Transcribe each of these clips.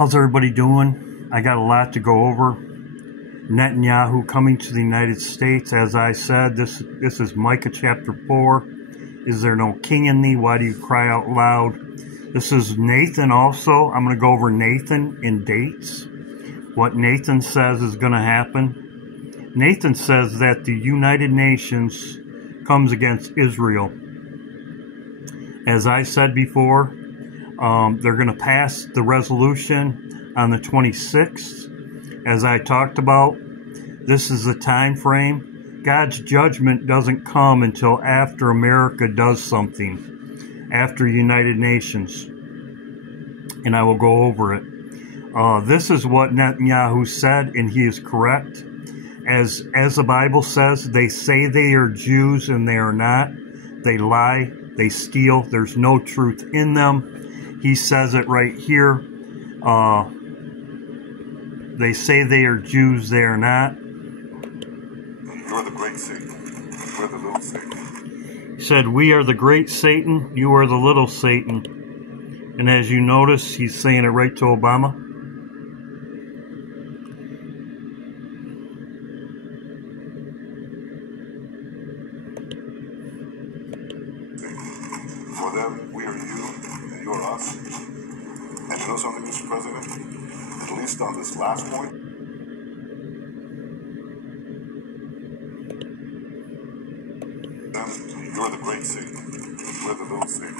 How's everybody doing? I got a lot to go over. Netanyahu coming to the United States. As I said, this is Micah chapter 4. Is there no king in thee? Why do you cry out loud? This is Nathan also. I'm going to go over Nathan in dates. What Nathan says is going to happen. Nathan says that the United Nations comes against Israel. As I said before, they're going to pass the resolution on the 26th. As I talked about, this is the time frame. God's judgment doesn't come until after America does something, after United Nations. And I will go over it. This is what Netanyahu said, and he is correct. As the Bible says, they say they are Jews and they are not. They lie, they steal, there's no truth in them. He says it right here. They say they are Jews, they are not. You're the great Satan. We're the little Satan. He said, we are the great Satan, you are the little Satan. And as you notice, he's saying it right to Obama. For them, we are you, and you're us. And you know something, Mr. President? At least on this last point, you're the great Satan. We're the little Satan.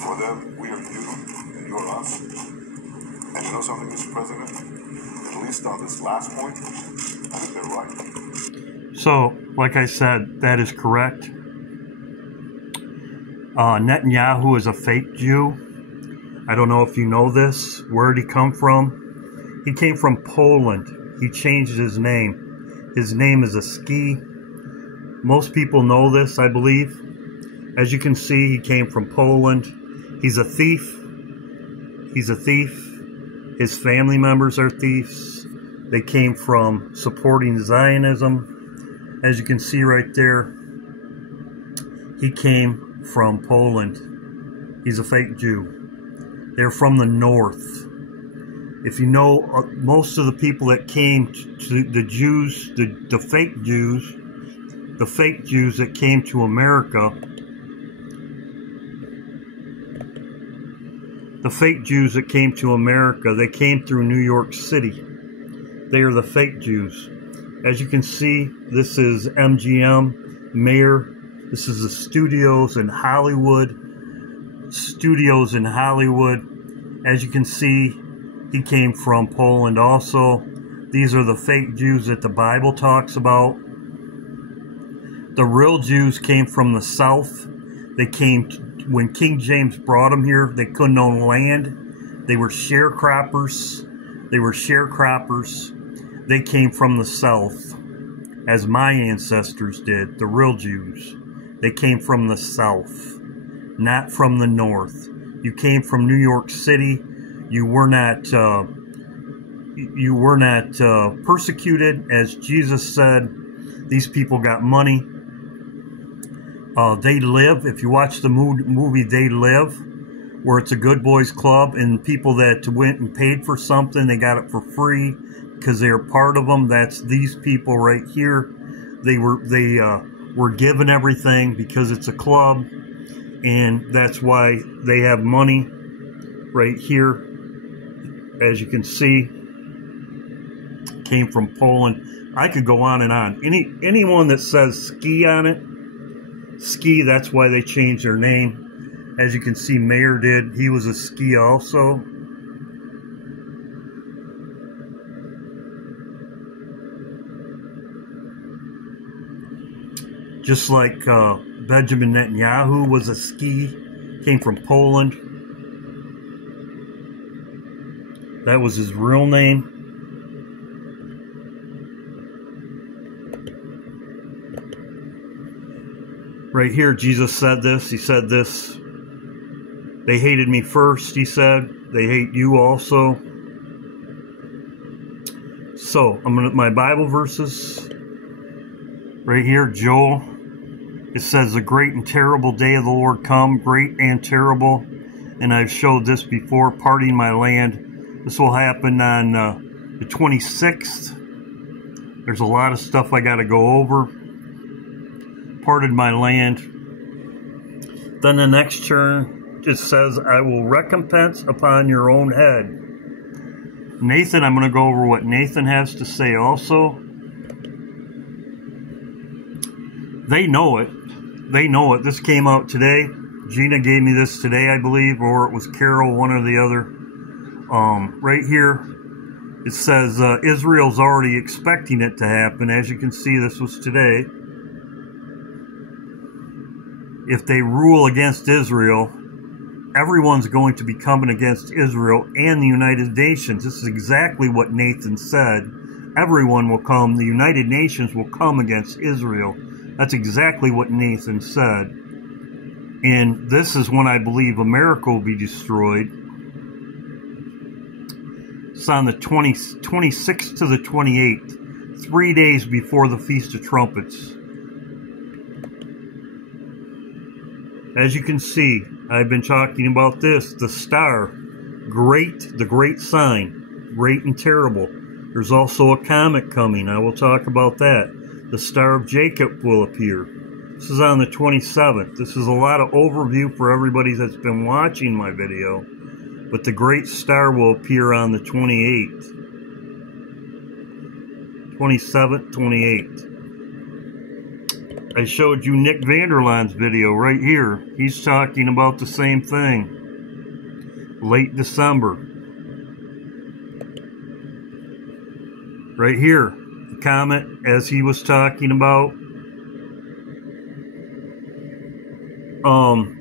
For them, we are you, and you're us. And you know something, Mr. President? At least on this last point, I think they're right. So, like I said, that is correct. Netanyahu is a fake Jew. I don't know if you know this. Where did he come from? He came from Poland. He changed his name. His name is a ski. Most people know this, I believe. As you can see, he came from Poland. He's a thief. He's a thief. His family members are thieves. They came from supporting Zionism. As you can see right there, he came from Poland. He's a fake Jew. They're from the north. If you know, most of the people that came to the Jews, the fake Jews that came to America, the fake Jews that came to America, they came through New York City. They are the fake Jews. As you can see, this is MGM, Mayor. This is the studios in Hollywood. Studios in Hollywood. As you can see, he came from Poland also. These are the fake Jews that the Bible talks about. The real Jews came from the south. They came, when King James brought them here, they couldn't own land. They were sharecroppers. They were sharecroppers. They came from the south, as my ancestors did, the real Jews. They came from the south, not from the north. You came from New York City. You were not persecuted, as Jesus said. These people got money. They Live. If you watch the movie They Live, where it's a good boys club, and people that went and paid for something, they got it for free because they're part of them. That's these people right here. They were given everything because it's a club, and that's why they have money right here. As you can see, came from Poland. I could go on and on. Anyone that says ski on it, ski, that's why they changed their name. As you can see, Mayor did. He was a ski also. Just like Benjamin Netanyahu was a ski, came from Poland. That was his real name. Right here, Jesus said this. He said this. They hated me first, he said. They hate you also. So, I'm going to my Bible verses. Right here, Joel. It says, the great and terrible day of the Lord come, great and terrible. And I've showed this before, parting my land This will happen on the 26th. There's a lot of stuff I got to go over. Parted my land. Then the next turn, it says, I will recompense upon your own head. Nathan, I'm going to go over what Nathan has to say also. They know it. They know it. This came out today. Gina gave me this today, I believe, or it was Carol, one or the other. Right here, it says Israel's already expecting it to happen. As you can see, this was today. If they rule against Israel, everyone's going to be coming against Israel and the United Nations. This is exactly what Nathan said. Everyone will come. The United Nations will come against Israel. That's exactly what Nathan said. And this is when I believe America will be destroyed. It's on the 26th to the 28th, 3 days before the Feast of Trumpets. As you can see, I've been talking about this, the star, great, the great sign, great and terrible. There's also a comet coming. I will talk about that. The Star of Jacob will appear. This is on the 27th. This is a lot of overview for everybody that's been watching my video. But the great star will appear on the 28th. 27th, 28th. I showed you Nick Vanderland's video right here. He's talking about the same thing. Late December. Right here. The comet, as he was talking about.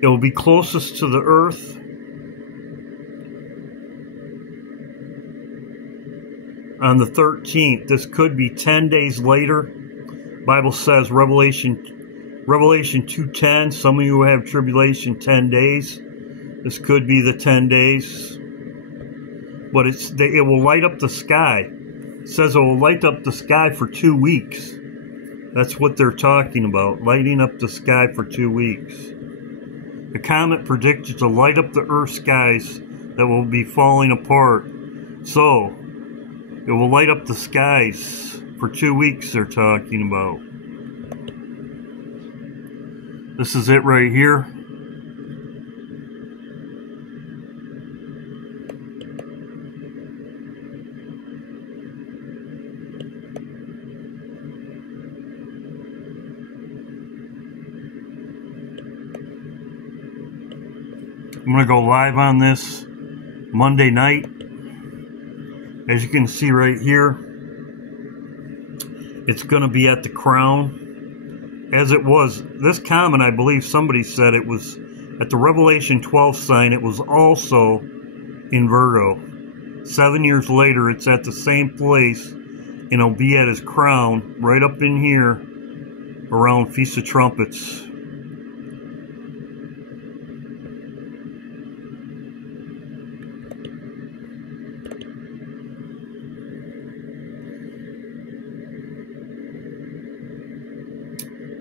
It will be closest to the Earth. On the 13th. This could be 10 days later. Bible says Revelation 2:10. Some of you have tribulation 10 days. This could be the 10 days. But it will light up the sky. It says it will light up the sky for 2 weeks. That's what they're talking about. Lighting up the sky for 2 weeks. The comet predicted to light up the Earth skies that will be falling apart. So, it will light up the skies for 2 weeks, they're talking about. This is it right here. I'm going to go live on this Monday night. As you can see right here, it's going to be at the crown. As it was, this comet, I believe somebody said it was at the Revelation 12 sign. It was also in Virgo. 7 years later, it's at the same place, and it'll be at his crown, right up in here, around Feast of Trumpets.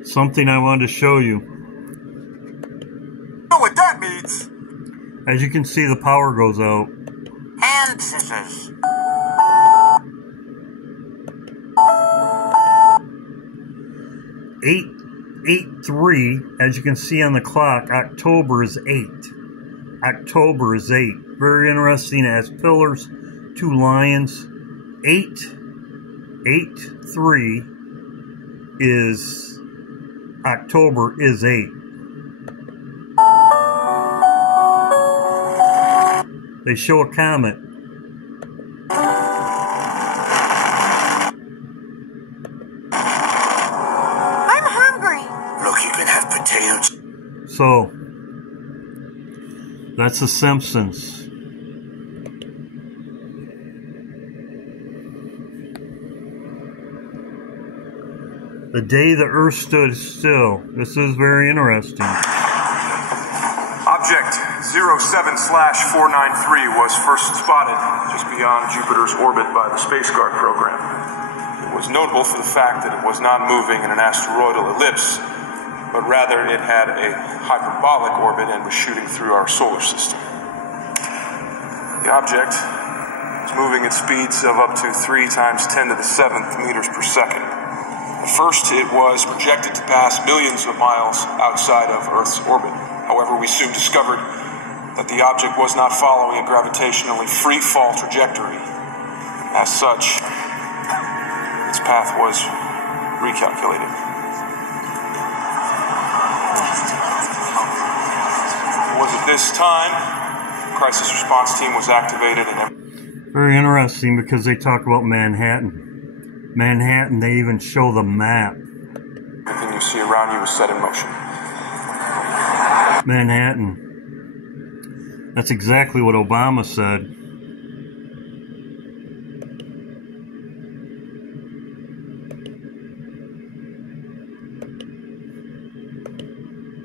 Something I wanted to show you. Know what that means? As you can see, the power goes out. Hand scissors. 8/3, as you can see on the clock, October is 8. October is 8. Very interesting. It has pillars, 2 lions. 8/3 is October is 8. They show a comet. I'm hungry. Look, you can have potatoes. So, that's The Simpsons. The day the Earth stood still. This is very interesting. Object 07/493 was first spotted just beyond Jupiter's orbit by the Space Guard program. It was notable for the fact that it was not moving in an asteroidal ellipse, but rather it had a hyperbolic orbit and was shooting through our solar system. The object It's moving at speeds of up to 3 times 10 to the 7th meters per second. At first, it was projected to pass millions of miles outside of Earth's orbit. However, we soon discovered that the object was not following a gravitationally free fall trajectory. As such, its path was recalculated. It was at this time, crisis response team was activated and very interesting because they talk about Manhattan. Manhattan, they even show the map. everything you see around you is set in motion. Manhattan. That's exactly what Obama said.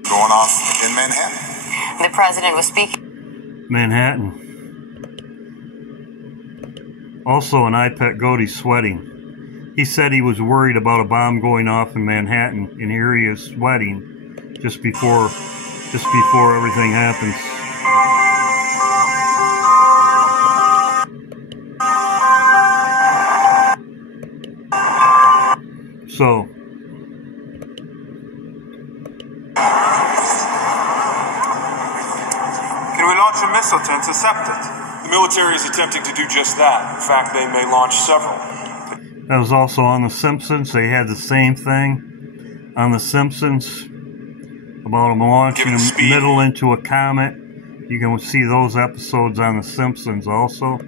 Going off in Manhattan. The president was speaking. Manhattan. Also, an iPet goatee sweating. He said he was worried about a bomb going off in Manhattan, and here he is sweating just before everything happens. So, can we launch a missile to intercept it? The military is attempting to do just that. In fact, they may launch several. that was also on The Simpsons. They had the same thing on The Simpsons about them launching a middle into a comet. You can see those episodes on The Simpsons also.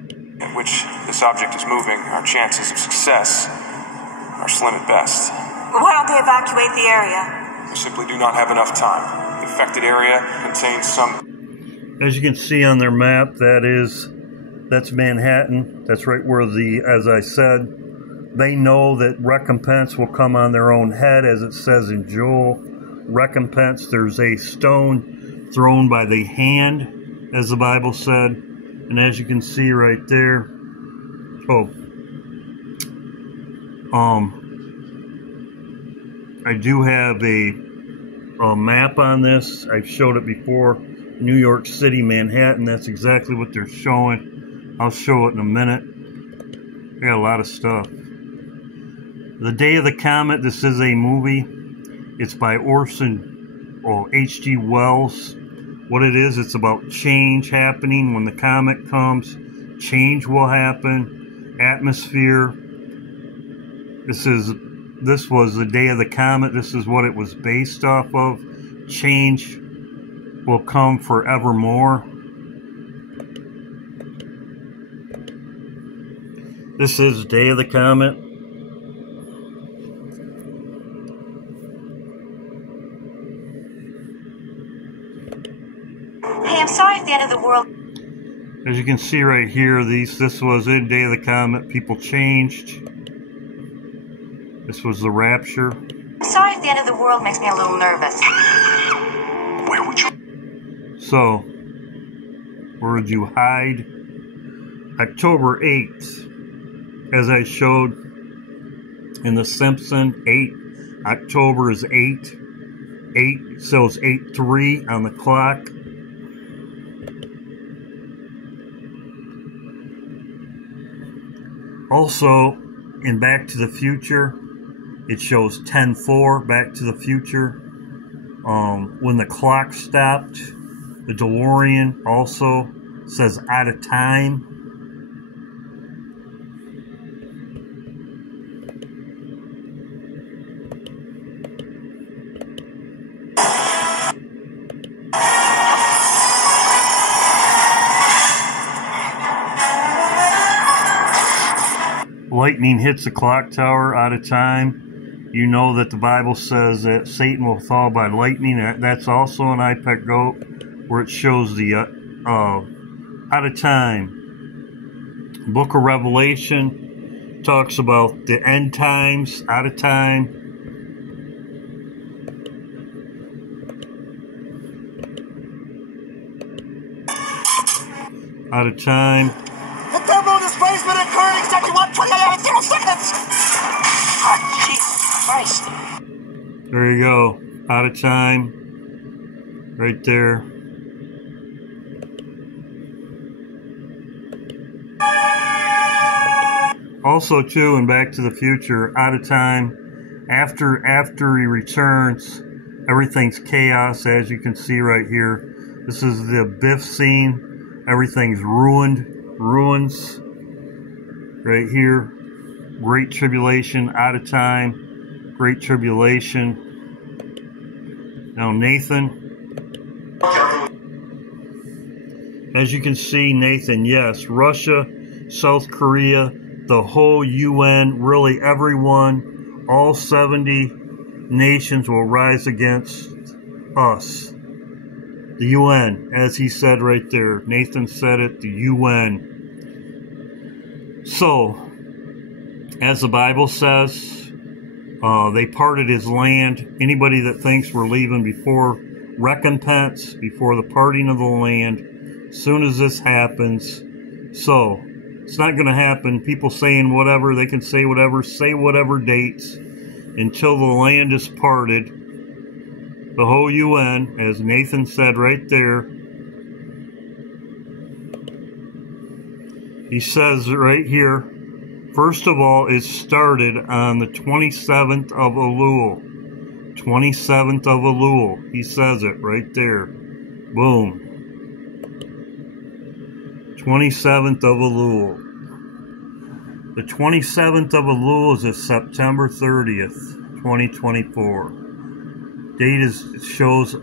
At which this object is moving, our chances of success are slim at best. Why don't they evacuate the area? We simply do not have enough time. The affected area contains some... As you can see on their map, that's Manhattan. That's right where as I said, they know that recompense will come on their own head, as it says in Joel. Recompense, there's a stone thrown by the hand, as the Bible said. And as you can see right there, I do have a map on this. I've showed it before. New York City, Manhattan. That's exactly what they're showing. I'll show it in a minute. I got a lot of stuff. The Day of the Comet. This is a movie. It's by H.G. Wells. What it is, it's about change happening. When the comet comes, change will happen. Atmosphere. This was the Day of the Comet. This is what it was based off of. Change will come forevermore. This is Day of the Comet. Hey, I'm sorry if the end of the world... As you can see right here, this was a Day of the Comet. People changed. This was the Rapture. I'm sorry if the end of the world makes me a little nervous. Where would you? So, where would you hide? October 8th, as I showed in The Simpsons, 8. October is 8. 8, so it's 8-3 on the clock. Also, in Back to the Future, it shows 10-4, Back to the Future. When the clock stopped, the DeLorean also says out of time. Lightning hits the clock tower, out of time. You know that the Bible says that Satan will fall by lightning. That's also an iPet goat, where it shows the out of time. Book of Revelation talks about the end times, out of time. Out of time. The thermal displacement occurred exactly 1:28 seconds! Oh, Jesus Christ. There you go. Out of time. Right there. Also, too, in Back to the Future, out of time, after he returns, everything's chaos, as you can see right here. This is the Biff scene. Everything's ruins right here. Great Tribulation, out of time, Great Tribulation. Now Nathan, as you can see, Nathan, yes, Russia, South Korea, the whole UN, really everyone, all 70 nations will rise against us. The UN, as he said right there. Nathan said it, the UN. So, as the Bible says, they parted his land. Anybody that thinks we're leaving before recompense, before the parting of the land, as soon as this happens. So, it's not going to happen. People saying whatever, they can say whatever dates, until the land is parted. The whole UN, as Nathan said right there, he says right here, first of all, it started on the 27th of Elul. 27th of Elul. He says it right there. Boom. 27th of Elul. The 27th of Elul is September 30th, 2024. Date shows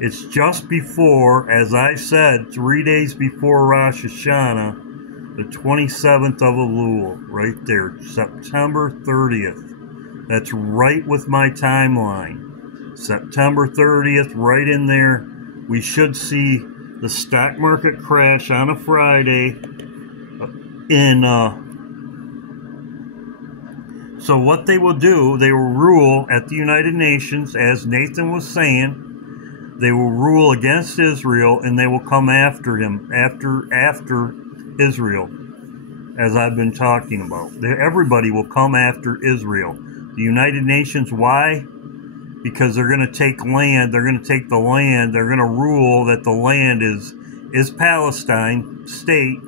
it's just before, as I said, 3 days before Rosh Hashanah, the 27th of Elul, right there, September 30th. That's right with my timeline. September 30th, right in there. We should see the stock market crash on a Friday. So what they will do, they will rule at the United Nations, as Nathan was saying. They will rule against Israel, and they will come after him, after Israel, as I've been talking about. Everybody will come after Israel. The United Nations, why? Because they're going to take land, they're going to take the land, they're going to rule that the land is Palestine state,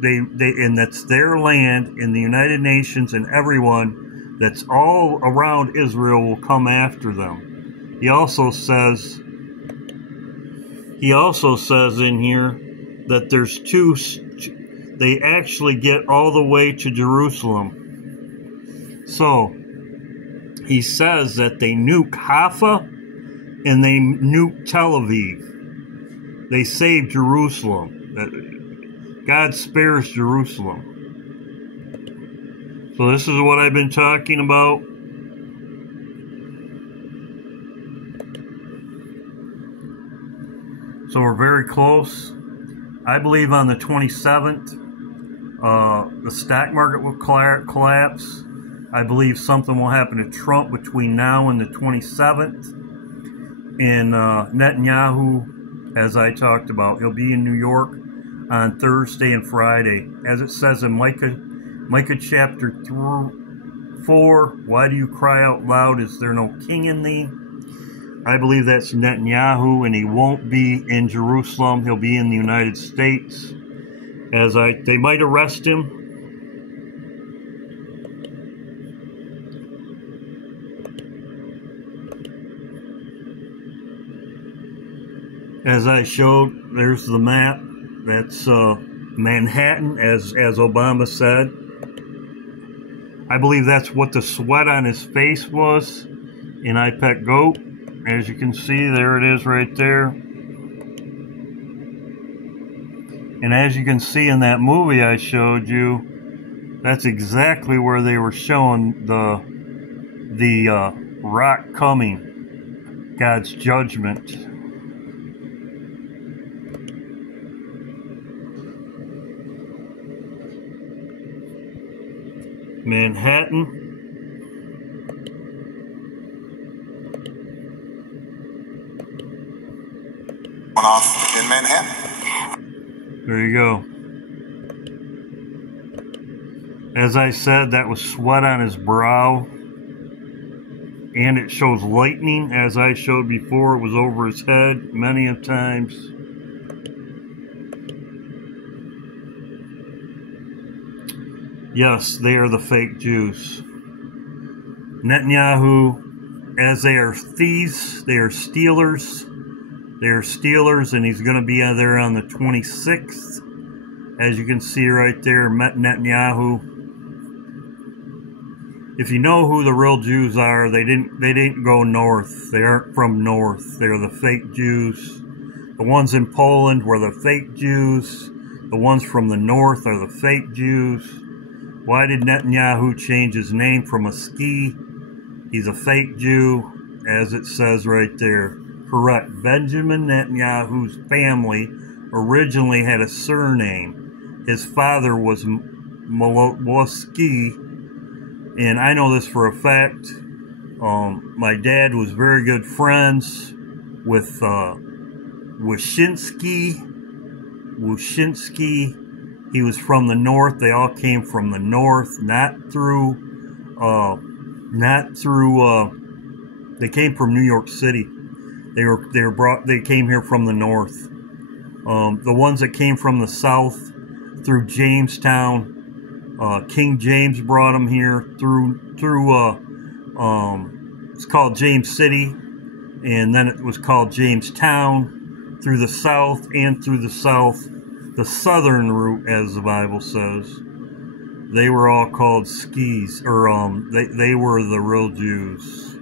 and that's their land, and the United Nations and everyone that's all around Israel will come after them. He also says in here that there's they actually get all the way to Jerusalem. So, he says that they nuke Haifa and they nuke Tel Aviv. They save Jerusalem. God spares Jerusalem. So this is what I've been talking about. So we're very close. I believe on the 27th, the stock market will collapse. I believe something will happen to Trump between now and the 27th. And Netanyahu, as I talked about, he'll be in New York on Thursday and Friday. As it says in Micah chapter 4, why do you cry out loud? Is there no king in thee? I believe that's Netanyahu, and he won't be in Jerusalem. He'll be in the United States. They might arrest him. As I showed, there's the map. That's Manhattan, as Obama said. I believe that's what the sweat on his face was in I Pet Goat. As you can see, there it is right there. And as you can see in that movie I showed you, that's exactly where they were showing the rock coming, God's judgment. Manhattan. Went off in Manhattan. There you go. As I said, that was sweat on his brow. And it shows lightning, as I showed before. It was over his head many of times. Yes, they are the fake Jews. Netanyahu, as they are thieves, they are stealers. They are stealers, and he's going to be there on the 26th. As you can see right there, Netanyahu. If you know who the real Jews are, they didn't go north. They aren't from north. They're the fake Jews. The ones in Poland were the fake Jews. The ones from the north are the fake Jews. Why did Netanyahu change his name from a ski? He's a fake Jew, as it says right there. Correct. Benjamin Netanyahu's family originally had a surname. His father was Molosky, and I know this for a fact. My dad was very good friends with Wyszynski. He was from the north. They all came from the north, not through. They came from New York City. They came here from the north. The ones that came from the south through Jamestown, King James brought them here through it's called James City, and then it was called Jamestown, through the south and through the southern route, as the Bible says. They were all called skis, or they were the real Jews.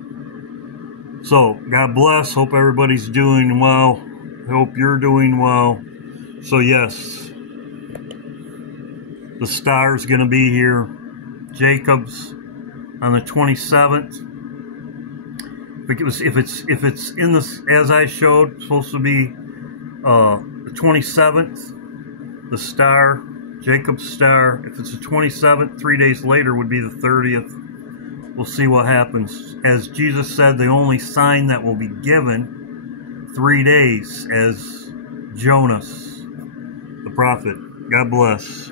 So, God bless. Hope everybody's doing well. Hope you're doing well. So, yes, the star's going to be here. Jacob's on the 27th. If it's in this, as I showed, it's supposed to be the 27th. The star, Jacob's star. If it's the 27th, 3 days later would be the 30th. We'll see what happens. As Jesus said, the only sign that will be given 3 days, as Jonas, the prophet. God bless.